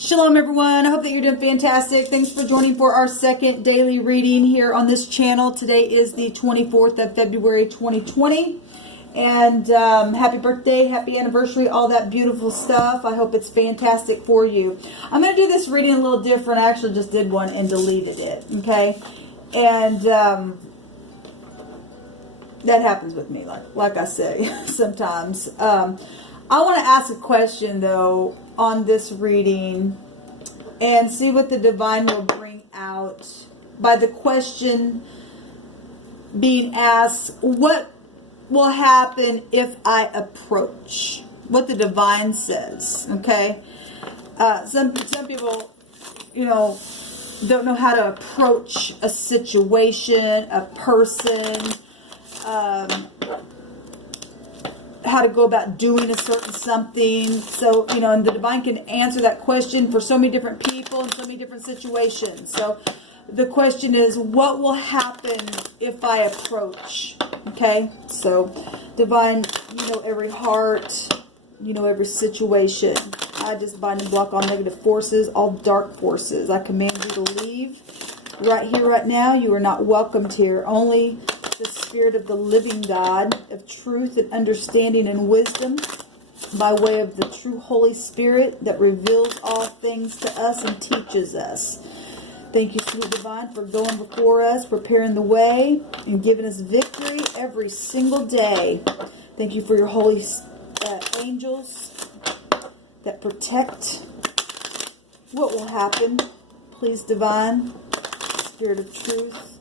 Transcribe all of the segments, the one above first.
Shalom everyone, I hope that you're doing fantastic. Thanks for joining for our second daily reading here on this channel. Today is the 24th of February 2020. And happy birthday, happy anniversary, all that beautiful stuff. I hope it's fantastic for you. I'm going to do this reading a little different. I actually just did one and deleted it, okay? And that happens with me, like I say, sometimes. I want to ask a question, though, on this reading and see what the divine will bring out by the question being asked, what will happen if I approach? What the divine says, okay? Some people, don't know how to approach a situation, a person, how to go about doing a certain something. So, and the divine can answer that question for so many different people and so many different situations. So the question is, what will happen if I approach? Okay, so divine, you know every heart, you know every situation. I just bind and block all negative forces, all dark forces. I command you to leave right here, right now. You are not welcomed here. Only the Spirit of the living God, of truth and understanding and wisdom, by way of the true Holy Spirit that reveals all things to us and teaches us. Thank you, sweet divine, for going before us, preparing the way, and giving us victory every single day. Thank you for your holy angels that protect. What will happen? Please, divine, Spirit of truth.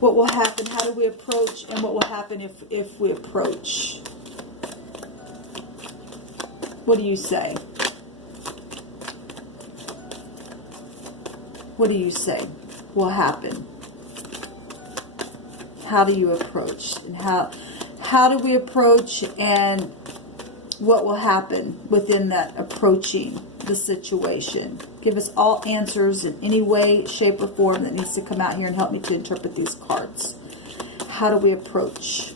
What will happen? How do we approach? And what will happen if we approach? What do you say? What do you say will happen? How do you approach? And how do we approach, and what will happen within that approaching the situation? Give us all answers in any way, shape, or form that needs to come out here and help me to interpret these cards. How do we approach?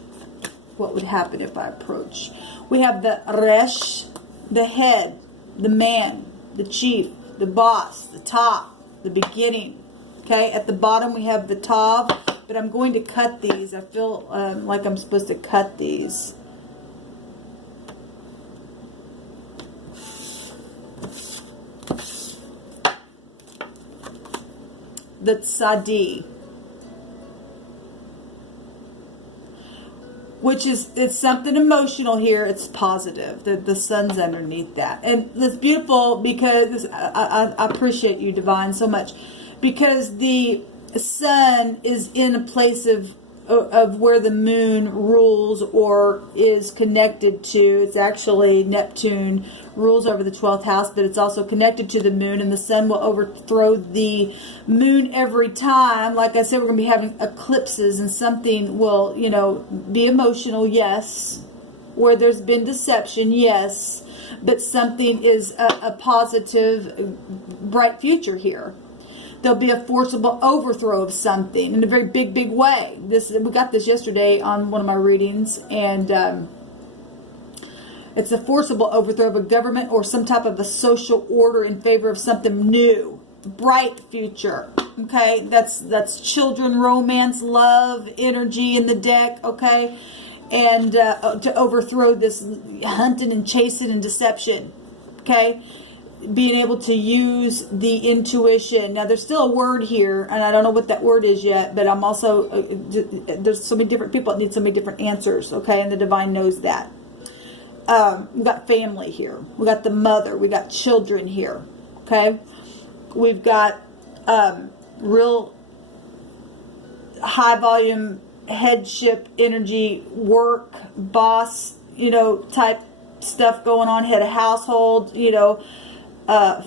What would happen if I approach? We have the Resh, the head, the man, the chief, the boss, the top, the beginning. Okay, at the bottom we have the Tav, but I'm going to cut these. I feel like I'm supposed to cut these. The Tzadi, which is, it's something emotional here. It's positive. The sun's underneath that. And it's beautiful because I appreciate you, divine, so much. Because the sun is in a place of where the moon rules or is connected to. It's actually Neptune rules over the 12th house, but it's also connected to the moon, and the sun will overthrow the moon every time. Like I said, we're going to be having eclipses, and something will, be emotional, yes. Where there's been deception, yes. But something is a positive, bright future here. There'll be a forcible overthrow of something in a very big, big way. We got this yesterday on one of my readings, and it's a forcible overthrow of a government or some type of a social order in favor of something new, bright future. Okay, that's children, romance, love, energy in the deck. Okay, and to overthrow this hunting and chasing and deception. Okay. Being able to use the intuition. Now, there's still a word here, and I don't know what that word is yet, but I'm also, there's so many different people that need so many different answers, okay, and the divine knows that. We've got family here. We got the mother. We got children here, okay? We've got real high volume headship energy, work, boss, type stuff going on, head of household,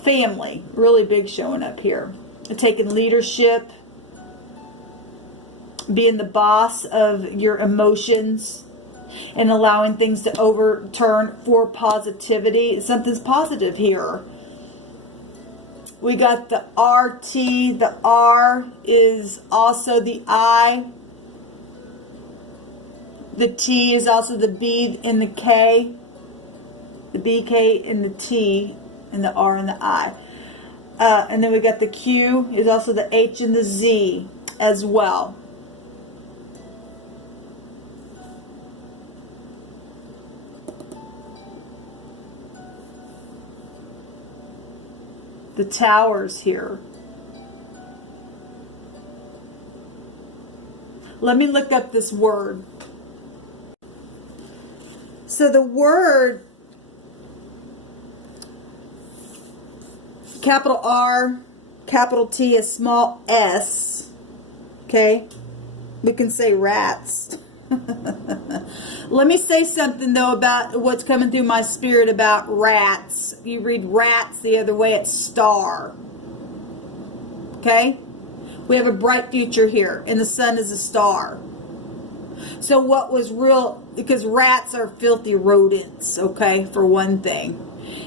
family, really big showing up here. Taking leadership, being the boss of your emotions, and allowing things to overturn for positivity. Something's positive here. We got the RT. The R is also the I. The T is also the B and the K. The BK and the T. and the R and the I. And then we got the Q is also the H and the Z as well. The towers here. Let me look up this word. So the word, capital R, capital T, a small S. Okay? We can say rats. Let me say something though about what's coming through my spirit about rats. You read rats the other way, it's star. Okay? We have a bright future here, and the sun is a star. So what was real, because rats are filthy rodents, okay, for one thing.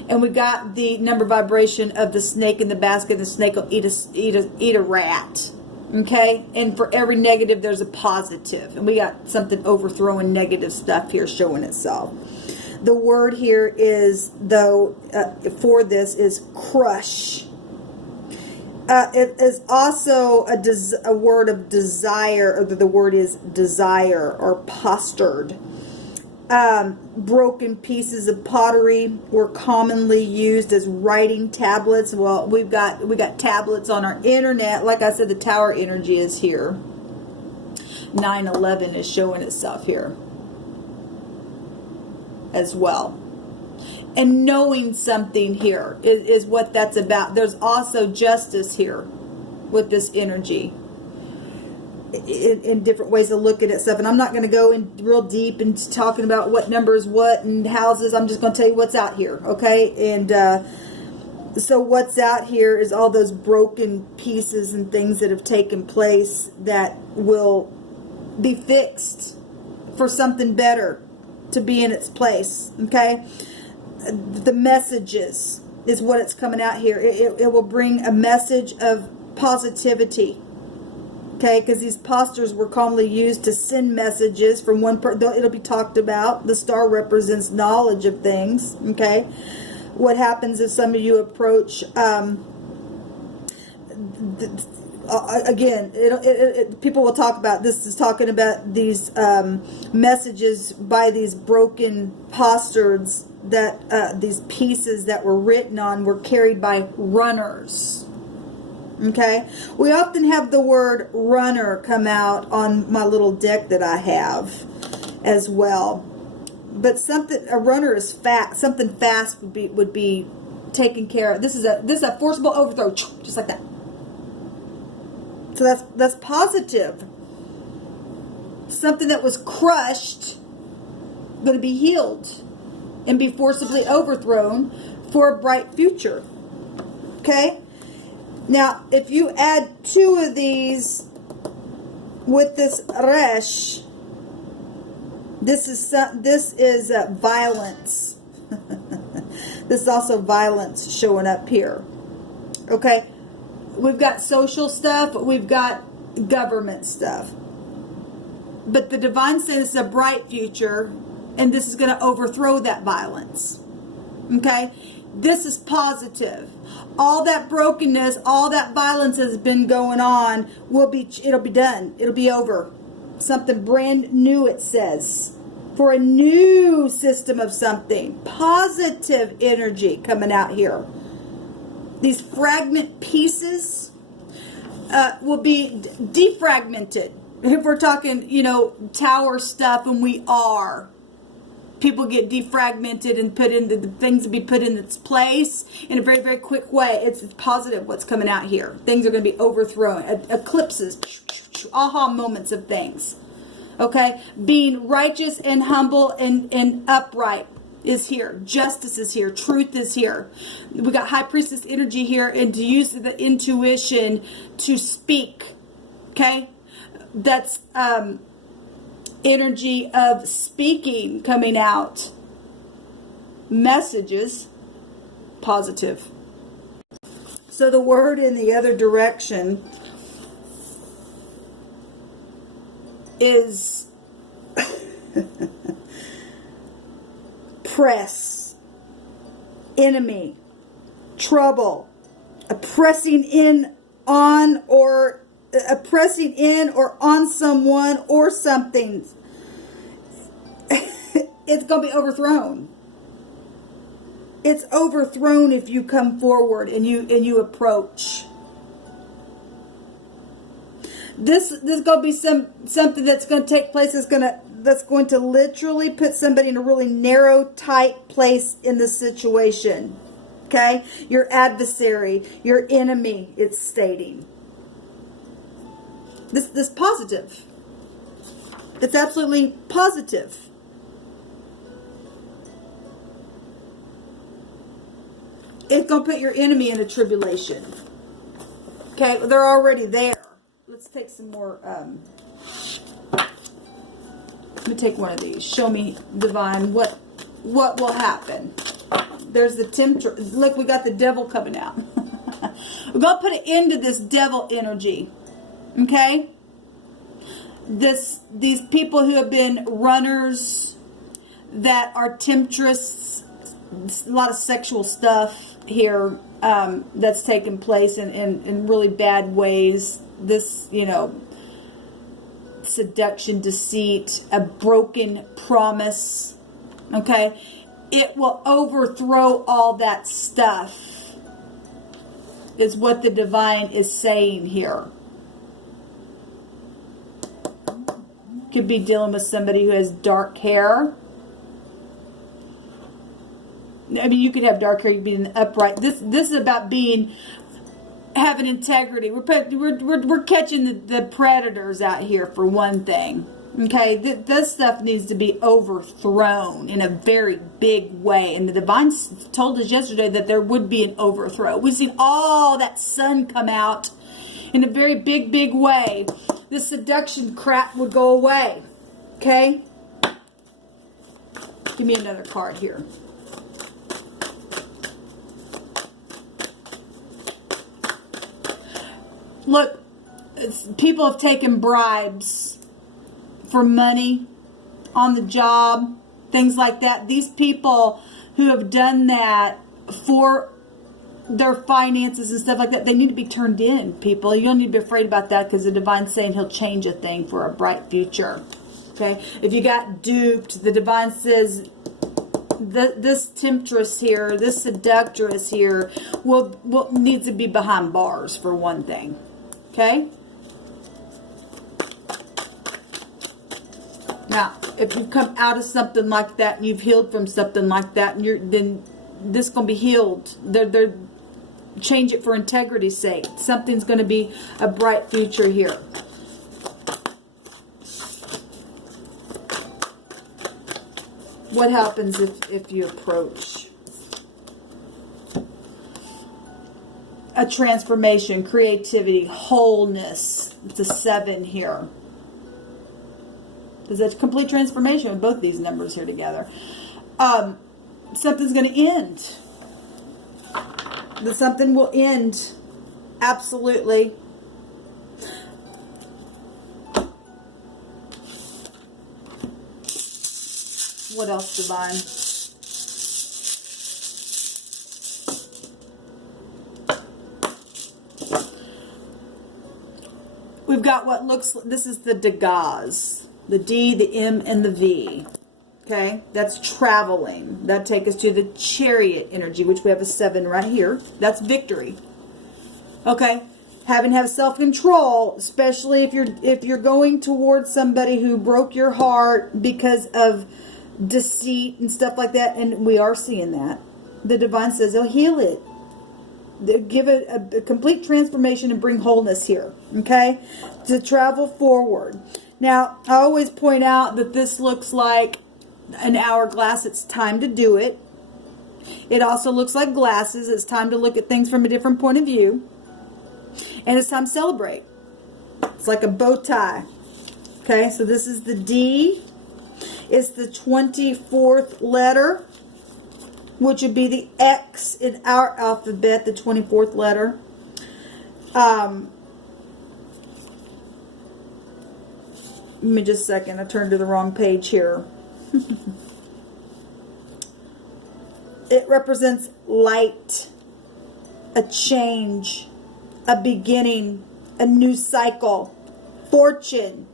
And we got the number vibration of the snake in the basket. The snake will eat a rat. Okay? And for every negative, there's a positive. And we got something overthrowing negative stuff here showing itself. The word here is, though, for this is crush. It is also a word of desire, or the word is desire or postured. Broken pieces of pottery were commonly used as writing tablets. Well, we got tablets on our internet. Like I said, the tower energy is here. 9/11 is showing itself here as well. And knowing something here is what that's about. There's also justice here with this energy. In different ways of looking at stuff. And I'm not going to go in real deep into talking about what numbers, what, and houses. I'm just going to tell you what's out here, okay? And so what's out here is all those broken pieces and things that have taken place that will be fixed for something better to be in its place, okay? The messages is what it's coming out here. It will bring a message of positivity. Okay, because these postures were commonly used to send messages from one person. It'll be talked about. The star represents knowledge of things. Okay, what happens if some of you approach? Again, people will talk about this. Is talking about these messages by these broken postures that these pieces that were written on were carried by runners. Okay, we often have the word runner come out on my little deck that I have as well. But a runner is fast. Something fast would be taken care of. This is a forcible overthrow, just like that. So that's positive. Something that was crushed, going to be healed and be forcibly overthrown for a bright future. Okay. Now, if you add two of these with this resh, this is violence. This is also violence showing up here. Okay, we've got social stuff, we've got government stuff, but the divine saying this is a bright future, and this is going to overthrow that violence. Okay. This is positive. All that brokenness, all that violence has been going on it'll be done. It'll be over. Something brand new, it says. For a new system of something. Positive energy coming out here. These fragment pieces will be defragmented. If we're talking, tower stuff, and we are. People get defragmented and put into the things to be put in its place in a very, very quick way. It's positive what's coming out here. Things are going to be overthrown. Eclipses, aha moments of things. Okay? Being righteous and humble and upright is here. Justice is here. Truth is here. We got High Priestess energy here, and to use the intuition to speak. Okay? That's energy of speaking coming out. Messages, positive. So the word in the other direction is press, enemy, trouble, a pressing in on or on someone or something. It's going to be overthrown. It's overthrown if you come forward and you approach. This is going to be something that's going to take place. That's going to literally put somebody in a really narrow, tight place in the situation. Okay, your adversary, your enemy. It's stating this positive. It's absolutely positive. It's going to put your enemy in a tribulation. Okay, they're already there. Let's take some more. Let me take one of these. Show me, divine, what will happen. There's the tempter. Look, we got the devil coming out. We're going to put an end to this devil energy. Okay? These people who have been runners that are temptress, a lot of sexual stuff here that's taken place in really bad ways. This, seduction, deceit, a broken promise. Okay? It will overthrow all that stuff, is what the divine is saying here. Could be dealing with somebody who has dark hair. I mean, you could have dark hair, you could be in upright. This is about having integrity. We're catching the predators out here, for one thing. Okay, this stuff needs to be overthrown in a very big way. And the divine told us yesterday that there would be an overthrow. We've seen all that sun come out in a very big way. This seduction crap would go away. Okay? Give me another card here. Look, people have taken bribes for money on the job, things like that. These people who have done that for their finances and stuff like that, they need to be turned in, people. You don't need to be afraid about that, because the divine's saying he'll change a thing for a bright future. Okay? If you got duped, the divine says this temptress here, this seductress here will needs to be behind bars, for one thing. Okay? Now, if you come out of something like that and you've healed from something like that, and then this is going to be healed. They're change it for integrity's sake. Something's going to be a bright future here. What happens if you approach? A transformation, creativity, wholeness. It's a 7 here. There's a complete transformation with both these numbers here together. Something's going to end. Something will end. Absolutely. What else, divine? We've got what looks, this is the Degas. The D, the M, and the V. Okay, that's traveling. That takes us to the Chariot energy, which we have a 7 right here. That's victory. Okay, having to have self-control, especially if you're going towards somebody who broke your heart because of deceit and stuff like that, and we are seeing that. The divine says they'll heal it. They'll give it a complete transformation and bring wholeness here. Okay, to travel forward. Now, I always point out that this looks like an hourglass. It's time to do it. It also looks like glasses. It's time to look at things from a different point of view. And it's time to celebrate. It's like a bow tie. Okay, so this is the D. It's the 24th letter, which would be the X in our alphabet, the 24th letter. Give me just a second. I turned to the wrong page here. It represents light, a change, a beginning, a new cycle, fortune,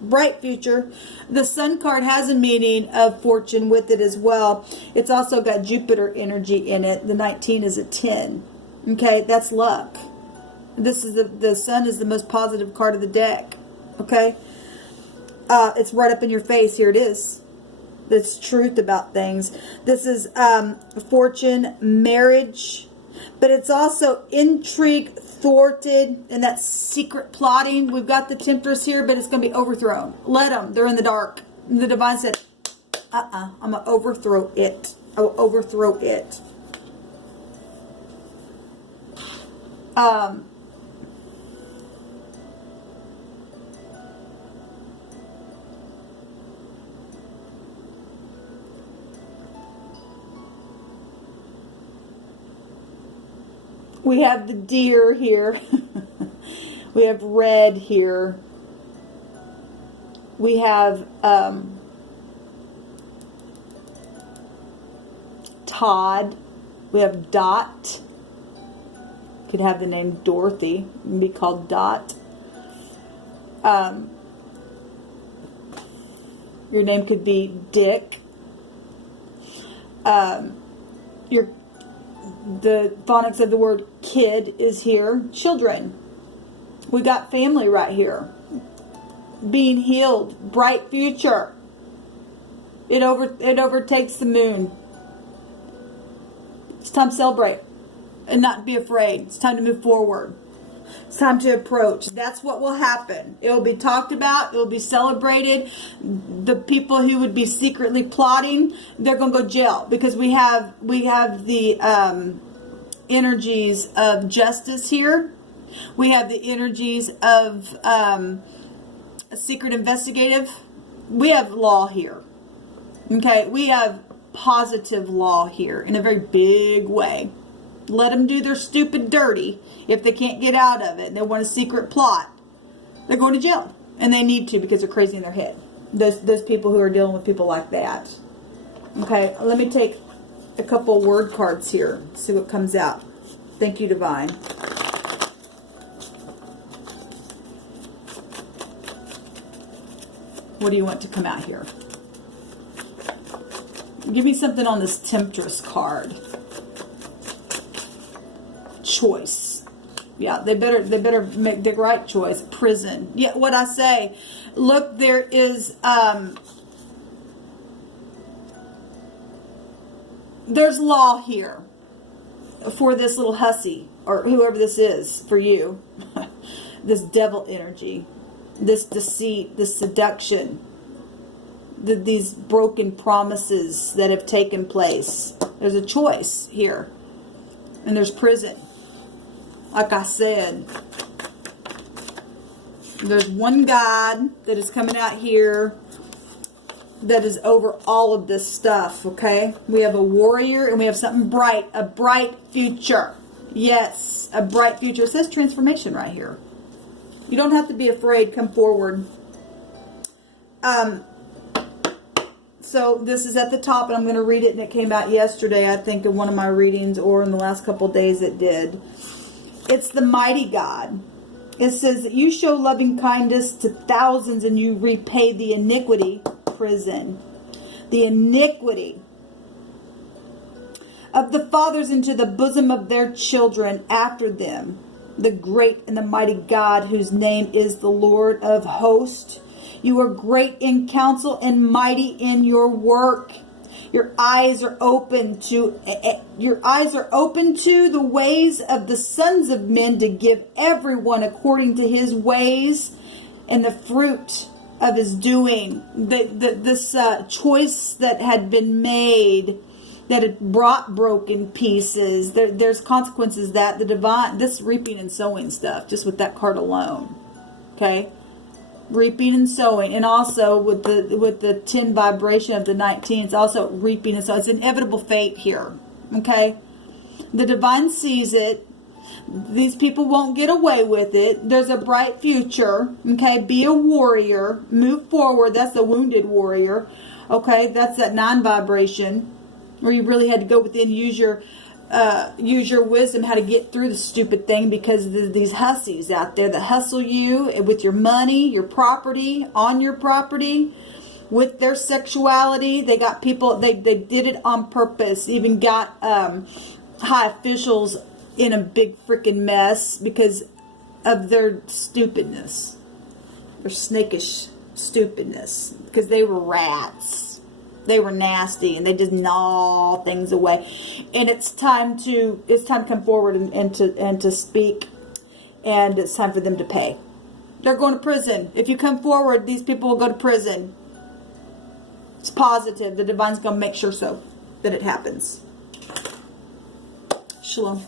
bright future. The Sun card has a meaning of fortune with it as well. It's also got Jupiter energy in it. The 19 is a 10. Okay, that's luck. This is the Sun is the most positive card of the deck. Okay, it's right up in your face. Here it is. It's truth about things. This is fortune, marriage, but it's also intrigue, thwarted, and that secret plotting. We've got the Temptress here, but it's going to be overthrown. Let them. They're in the dark. And the Divine said, I'm going to overthrow it. I will overthrow it. We have the deer here. We have red here. We have Todd. We have Dot. Could have the name Dorothy and be called Dot. Your name could be Dick. The phonics of the word kid is here. Children. We got family right here. Being healed. Bright future. It overtakes the moon. It's time to celebrate and not be afraid. It's time to move forward. It's time to approach. That's what will happen. It will be talked about. It will be celebrated. The people who would be secretly plotting, they're going to go jail, because we have the energies of justice here. We have the energies of a secret investigative. We have law here. Okay, we have positive law here in a very big way. Let them do their stupid dirty. If they can't get out of it and they want a secret plot, they're going to jail. And they need to, because they're crazy in their head. Those people who are dealing with people like that. Okay, let me take a couple word cards here. See what comes out. Thank you, Divine. What do you want to come out here? Give me something on this Temptress card. Choice. Yeah, they better make the right choice. Prison. Yeah, what I say. Look, there is there's law here for this little hussy, or whoever this is for you. This devil energy, this deceit, this seduction, these broken promises that have taken place. There's a choice here, and there's prison. Like I said, there's one God that is coming out here that is over all of this stuff, okay? We have a warrior, and we have something bright, a bright future. Yes, a bright future. It says transformation right here. You don't have to be afraid. Come forward. So this is at the top, and I'm going to read it, and it came out yesterday, I think, in one of my readings, or in the last couple of days it did. It's the mighty God. It says that you show loving kindness to thousands, and you repay the iniquity, prison, the iniquity of the fathers into the bosom of their children after them. The great and the mighty God, whose name is the Lord of hosts. You are great in counsel and mighty in your work. Your eyes are open to the ways of the sons of men, to give everyone according to his ways and the fruit of his doing. This choice that had been made, that had brought broken pieces. There's consequences that the divine, this reaping and sowing stuff, just with that card alone. Okay. Reaping and sowing, and also with the 10 vibration of the 19, it's also reaping and sowing. It's inevitable fate here. Okay, the divine sees it. These people won't get away with it. There's a bright future. Okay, be a warrior. Move forward. That's the wounded warrior. Okay, that's that 9 vibration, where you really had to go within, use your use your wisdom how to get through the stupid thing, because these hussies out there that hustle you with your money, your property, on your property, with their sexuality. They got people, they did it on purpose. Even got high officials in a big freaking mess because of their stupidness, their snakish stupidness, because they were rats. They were nasty, and they just gnaw things away. And it's time to come forward and to speak, and it's time for them to pay. They're going to prison. If you come forward, these people will go to prison. It's positive. The divine's going to make sure so that it happens. Shalom.